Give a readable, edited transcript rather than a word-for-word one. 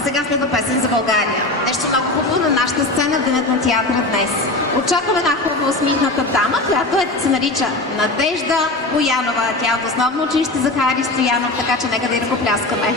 А сега следва песен за България. Нещо много хубаво на нашата сцена в Денят на театъра днес. Очакваме една хубава усмихната дама, която се нарича Надежда Боянова. Тя е от основно училище Захари Стоянов, така че нека да й ръкопляскаме.